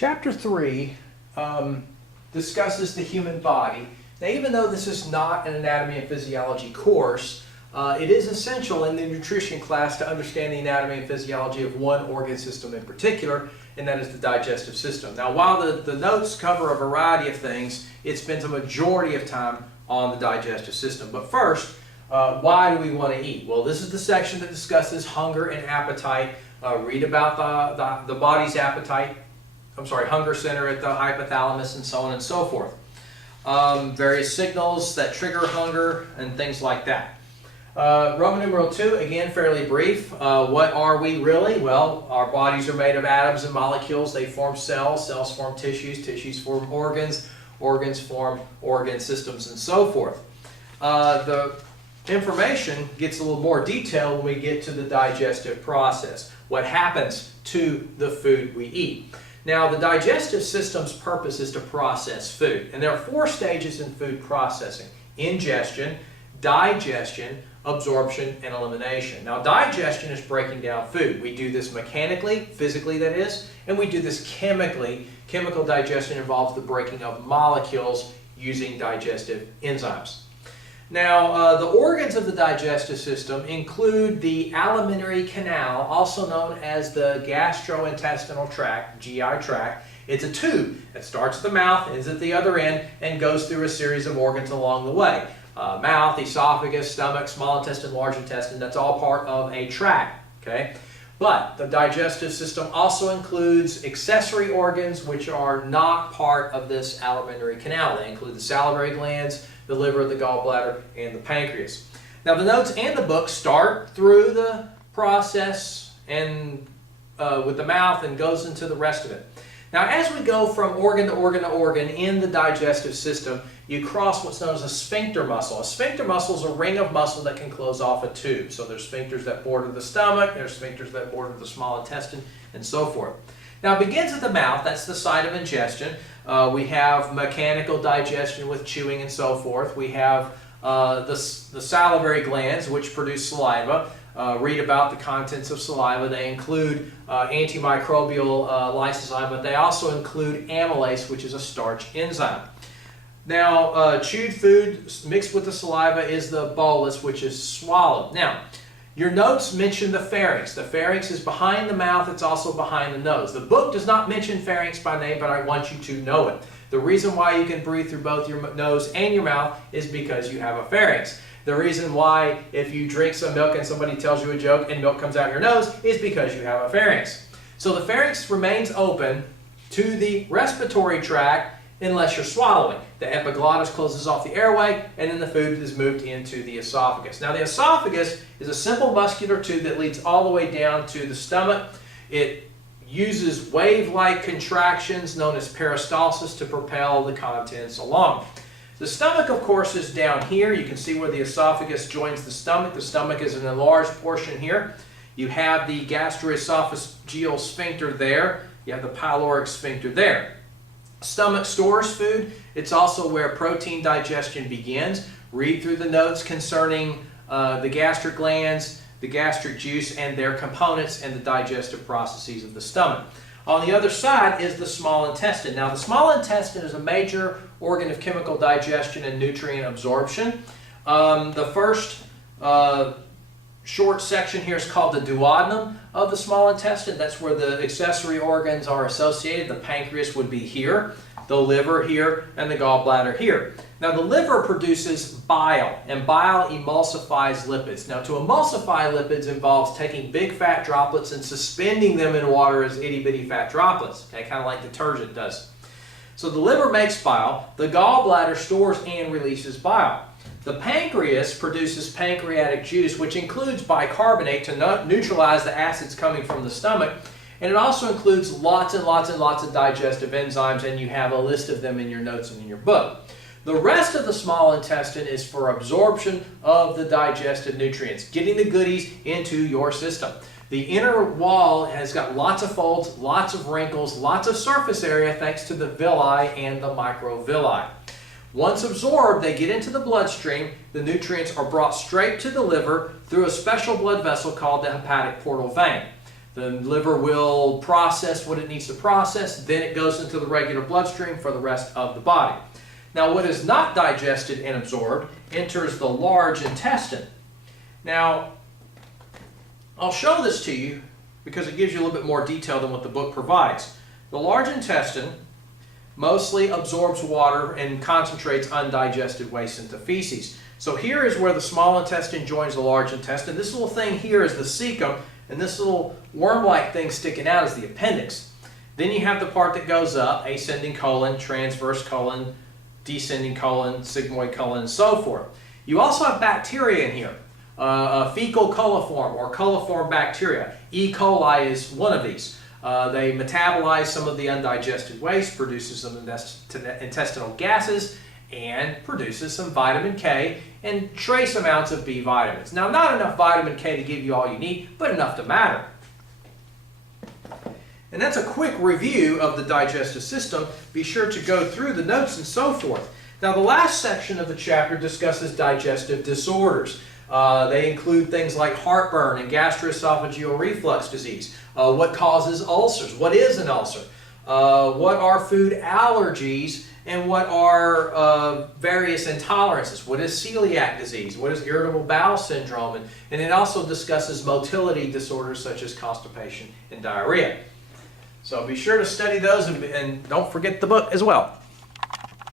Chapter 3 discusses the human body. Now, even though this is not an anatomy and physiology course, it is essential in the nutrition class to understand the anatomy and physiology of one organ system in particular, and that is the digestive system. Now, while the notes cover a variety of things, it spends a majority of time on the digestive system. But first, why do we want to eat? Well, this is the section that discusses hunger and appetite. Read about the body's appetite. Hunger center at the hypothalamus and so on and so forth. Various signals that trigger hunger and things like that. Roman numeral 2, again, fairly brief. What are we really? Well, our bodies are made of atoms and molecules. They form cells. Cells form tissues. Tissues form organs. Organs form organ systems and so forth. The information gets a little more detailed when we get to the digestive process. What happens to the food we eat? Now, the digestive system's purpose is to process food. And there are 4 stages in food processing: ingestion, digestion, absorption, and elimination. Now, digestion is breaking down food. We do this mechanically, physically that is, and we do this chemically. Chemical digestion involves the breaking of molecules using digestive enzymes. Now, the organs of the digestive system include the alimentary canal, also known as the gastrointestinal tract, GI tract. It's a tube that starts at the mouth, ends at the other end, and goes through a series of organs along the way. Mouth, esophagus, stomach, small intestine, large intestine, that's all part of a tract, okay? But the digestive system also includes accessory organs which are not part of this alimentary canal. They include the salivary glands, the liver, the gallbladder, and the pancreas. Now, the notes and the book start through the process and with the mouth and goes into the rest of it. Now, as we go from organ to organ to organ in the digestive system, you cross what's known as a sphincter muscle. A sphincter muscle is a ring of muscle that can close off a tube. So there's sphincters that border the stomach, there's sphincters that border the small intestine, and so forth. Now, it begins at the mouth. That's the site of ingestion. We have mechanical digestion with chewing and so forth. We have the salivary glands, which produce saliva. Read about the contents of saliva. They include antimicrobial lysozyme, but they also include amylase, which is a starch enzyme. Now, chewed food mixed with the saliva is the bolus, which is swallowed. Now, your notes mention the pharynx. The pharynx is behind the mouth. It's also behind the nose. The book does not mention pharynx by name, but I want you to know it. The reason why you can breathe through both your nose and your mouth is because you have a pharynx. The reason why if you drink some milk and somebody tells you a joke and milk comes out your nose is because you have a pharynx. So the pharynx remains open to the respiratory tract unless you're swallowing. The epiglottis closes off the airway, and then the food is moved into the esophagus. Now, the esophagus is a simple muscular tube that leads all the way down to the stomach. It uses wave-like contractions known as peristalsis to propel the contents along. The stomach, of course, is down here. You can see where the esophagus joins the stomach. The stomach is an enlarged portion here. You have the gastroesophageal sphincter there. You have the pyloric sphincter there. Stomach stores food. It's also where protein digestion begins. Read through the notes concerning the gastric glands, the gastric juice, and their components and the digestive processes of the stomach. On the other side is the small intestine. Now, the small intestine is a major organ of chemical digestion and nutrient absorption. The first short section here is called the duodenum of the small intestine. That's where the accessory organs are associated. The pancreas would be here, the liver here, and the gallbladder here. Now, the liver produces bile, and bile emulsifies lipids. Now, to emulsify lipids involves taking big fat droplets and suspending them in water as itty-bitty fat droplets, okay, kind of like detergent does. So the liver makes bile. The gallbladder stores and releases bile. The pancreas produces pancreatic juice, which includes bicarbonate to neutralize the acids coming from the stomach. And it also includes lots and lots and lots of digestive enzymes, and you have a list of them in your notes and in your book. The rest of the small intestine is for absorption of the digested nutrients, getting the goodies into your system. The inner wall has got lots of folds, lots of wrinkles, lots of surface area thanks to the villi and the microvilli. Once absorbed, they get into the bloodstream. The nutrients are brought straight to the liver through a special blood vessel called the hepatic portal vein. The liver will process what it needs to process, then it goes into the regular bloodstream for the rest of the body. Now, what is not digested and absorbed enters the large intestine. Now, I'll show this to you because it gives you a little bit more detail than what the book provides. The large intestine mostly absorbs water and concentrates undigested waste into feces. So here is where the small intestine joins the large intestine. This little thing here is the cecum, and this little worm-like thing sticking out is the appendix. Then you have the part that goes up, ascending colon, transverse colon, descending colon, sigmoid colon, and so forth. You also have bacteria in here, fecal coliform or coliform bacteria. E. coli is one of these. They metabolize some of the undigested waste, produces some intestinal gases, and produces some vitamin K and trace amounts of B vitamins. Now, not enough vitamin K to give you all you need, but enough to matter. And that's a quick review of the digestive system. Be sure to go through the notes and so forth. Now, the last section of the chapter discusses digestive disorders. They include things like heartburn and gastroesophageal reflux disease. What causes ulcers? What is an ulcer? What are food allergies? And what are various intolerances? What is celiac disease? What is irritable bowel syndrome? And it also discusses motility disorders such as constipation and diarrhea. So be sure to study those and don't forget the book as well.